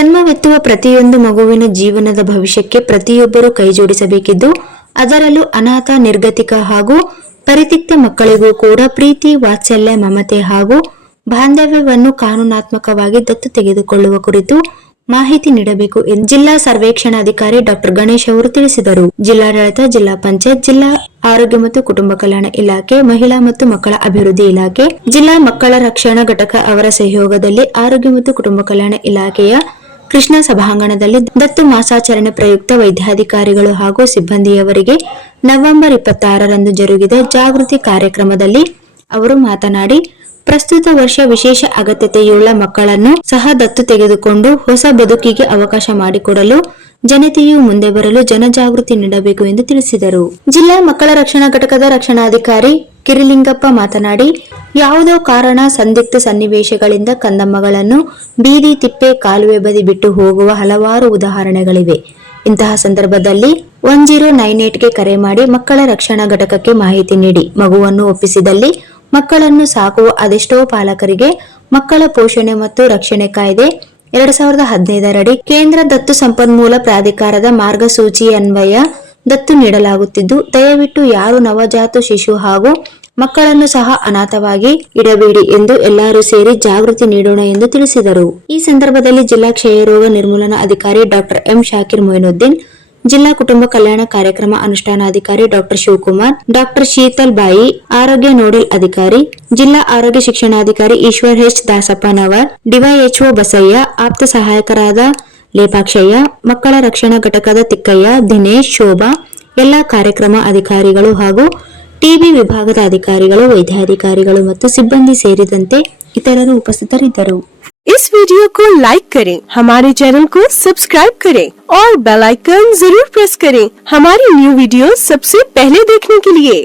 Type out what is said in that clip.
ಜನ್ಮವೆತ್ತುವ ಪ್ರತಿಯೊಂದು ಮಗುವಿನ ಜೀವನದ ಭವಿಷ್ಯಕ್ಕೆ ಪ್ರತಿಯೊಬ್ಬರೂ ಕೈಜೋಡಿಸಬೇಕಿದ್ದು, ಅದರಲ್ಲೂ ಅನಾಥ, ನಿರ್ಗತಿಕ ಹಾಗೂ ಪರಿತ್ಯಕ್ತ ಮಕ್ಕಳಿಗೂ ಕೂಡ ಪ್ರೀತಿ, ವಾತ್ಸಲ್ಯ, ಮಮತೆ ಹಾಗೂ ಬಾಂಧವ್ಯವನ್ನು ಕಾನೂನಾತ್ಮಕವಾಗಿ ದತ್ತು ತೆಗೆದುಕೊಳ್ಳುವ ಕುರಿತು ಮಾಹಿತಿ ನೀಡಬೇಕು ಎಂದು ಜಿಲ್ಲಾ ಸರ್ವೇಕ್ಷಣಾಧಿಕಾರಿ ಡಾಕ್ಟರ್ ಗಣೇಶ್ ಅವರು ತಿಳಿಸಿದರು. ಜಿಲ್ಲಾಡಳಿತ, ಜಿಲ್ಲಾ ಪಂಚಾಯತ್, ಜಿಲ್ಲಾ ಆರೋಗ್ಯ ಮತ್ತು ಕುಟುಂಬ ಕಲ್ಯಾಣ ಇಲಾಖೆ, ಮಹಿಳಾ ಮತ್ತು ಮಕ್ಕಳ ಅಭಿವೃದ್ಧಿ ಇಲಾಖೆ, ಜಿಲ್ಲಾ ಮಕ್ಕಳ ರಕ್ಷಣಾ ಘಟಕ ಅವರ ಸಹಯೋಗದಲ್ಲಿ ಆರೋಗ್ಯ ಮತ್ತು ಕುಟುಂಬ ಕಲ್ಯಾಣ ಇಲಾಖೆಯ ಕೃಷ್ಣ ಸಭಾಂಗಣದಲ್ಲಿ ದತ್ತು ಮಾಸಾಚರಣೆ ಪ್ರಯುಕ್ತ ವೈದ್ಯಾಧಿಕಾರಿಗಳು ಹಾಗೂ ಸಿಬ್ಬಂದಿಯವರಿಗೆ ನವೆಂಬರ್ 26ರಂದು ಜರುಗಿದ ಜಾಗೃತಿ ಕಾರ್ಯಕ್ರಮದಲ್ಲಿ ಅವರು ಮಾತನಾಡಿ, ಪ್ರಸ್ತುತ ವರ್ಷ ವಿಶೇಷ ಅಗತ್ಯತೆಯುಳ್ಳ ಮಕ್ಕಳನ್ನು ಸಹ ದತ್ತು ತೆಗೆದುಕೊಂಡು ಹೊಸ ಬದುಕಿಗೆ ಅವಕಾಶ ಮಾಡಿಕೊಡಲು ಜನತೆಯು ಮುಂದೆ ಬರಲು ಜನಜಾಗೃತಿ ನೀಡಬೇಕು ಎಂದು ತಿಳಿಸಿದರು. ಜಿಲ್ಲಾ ಮಕ್ಕಳ ರಕ್ಷಣಾ ಘಟಕದ ರಕ್ಷಣಾಧಿಕಾರಿ ಕಿರಿಲಿಂಗಪ್ಪ ಮಾತನಾಡಿ, ಯಾವುದೋ ಕಾರಣ ಸಂದಿಗ್ಧ ಸನ್ನಿವೇಶಗಳಿಂದ ಕಂದಮ್ಮಗಳನ್ನು ಬೀದಿ, ತಿಪ್ಪೆ, ಕಾಲುವೆ ಬದಿ ಬಿಟ್ಟು ಹೋಗುವ ಹಲವಾರು ಉದಾಹರಣೆಗಳಿವೆ. ಇಂತಹ ಸಂದರ್ಭದಲ್ಲಿ 1098ಗೆ ಕರೆ ಮಾಡಿ ಮಕ್ಕಳ ರಕ್ಷಣಾ ಘಟಕಕ್ಕೆ ಮಾಹಿತಿ ನೀಡಿ ಮಗುವನ್ನು ಒಪ್ಪಿಸಿದಲ್ಲಿ ಮಕ್ಕಳನ್ನು ಸಾಕುವ ಅದೆಷ್ಟೋ ಪಾಲಕರಿಗೆ ಮಕ್ಕಳ ಪೋಷಣೆ ಮತ್ತು ರಕ್ಷಣೆ ಕಾಯ್ದೆ 2015ರಡಿ ಕೇಂದ್ರ ದತ್ತು ಸಂಪನ್ಮೂಲ ಪ್ರಾಧಿಕಾರದ ಮಾರ್ಗಸೂಚಿಯನ್ವಯ ದತ್ತು ನೀಡಲಾಗುತ್ತಿದ್ದು, ದಯವಿಟ್ಟು ಯಾರು ನವಜಾತ ಶಿಶು ಹಾಗೂ ಮಕ್ಕಳನ್ನು ಸಹ ಅನಾಥವಾಗಿ ಇಡಬೇಡಿ ಎಂದು ಎಲ್ಲರೂ ಸೇರಿ ಜಾಗೃತಿ ನೀಡೋಣ ಎಂದು ತಿಳಿಸಿದರು. ಈ ಸಂದರ್ಭದಲ್ಲಿ ಜಿಲ್ಲಾ ಕ್ಷಯರೋಗ ನಿರ್ಮೂಲನಾ ಅಧಿಕಾರಿ ಡಾಕ್ಟರ್ ಎಂ ಶಾಕಿರ್ ಮೊಯಿನುದ್ದೀನ್, ಜಿಲ್ಲಾ ಕುಟುಂಬ ಕಲ್ಯಾಣ ಕಾರ್ಯಕ್ರಮ ಅನುಷ್ಠಾನಾಧಿಕಾರಿ ಡಾಕ್ಟರ್ ಶಿವಕುಮಾರ್, ಡಾಕ್ಟರ್ ಶೀತಲ್ ಬಾಯಿ, ಆರೋಗ್ಯ ನೋಡಲ್ ಅಧಿಕಾರಿ, ಜಿಲ್ಲಾ ಆರೋಗ್ಯ ಶಿಕ್ಷಣಾಧಿಕಾರಿ ಈಶ್ವರ್ ಎಚ್ ದಾಸಪ್ಪನವರ್, ಡಿವೈಎಚ್ಒ ಬಸಯ್ಯ, ಆಪ್ತ ಸಹಾಯಕರಾದ ಲೇಪಾಕ್ಷಯ್ಯ, ಮಕ್ಕಳ ರಕ್ಷಣಾ ಘಟಕದ ತಿಕ್ಕಯ್ಯ, ದಿನೇಶ್, ಶೋಭಾ, ಎಲ್ಲಾ ಕಾರ್ಯಕ್ರಮ ಅಧಿಕಾರಿಗಳು ಹಾಗೂ ಟಿಬಿ ವಿಭಾಗದ ಅಧಿಕಾರಿಗಳು, ವೈದ್ಯಾಧಿಕಾರಿಗಳು ಮತ್ತು ಸಿಬ್ಬಂದಿ ಸೇರಿದಂತೆ ಇತರರು ಉಪಸ್ಥಿತರಿದ್ದರು. इस वीडियो को लाइक करें, हमारे चैनल को सब्सक्राइब करें और बेल आइकन जरूर प्रेस करें हमारी न्यू वीडियो सबसे पहले देखने के लिए।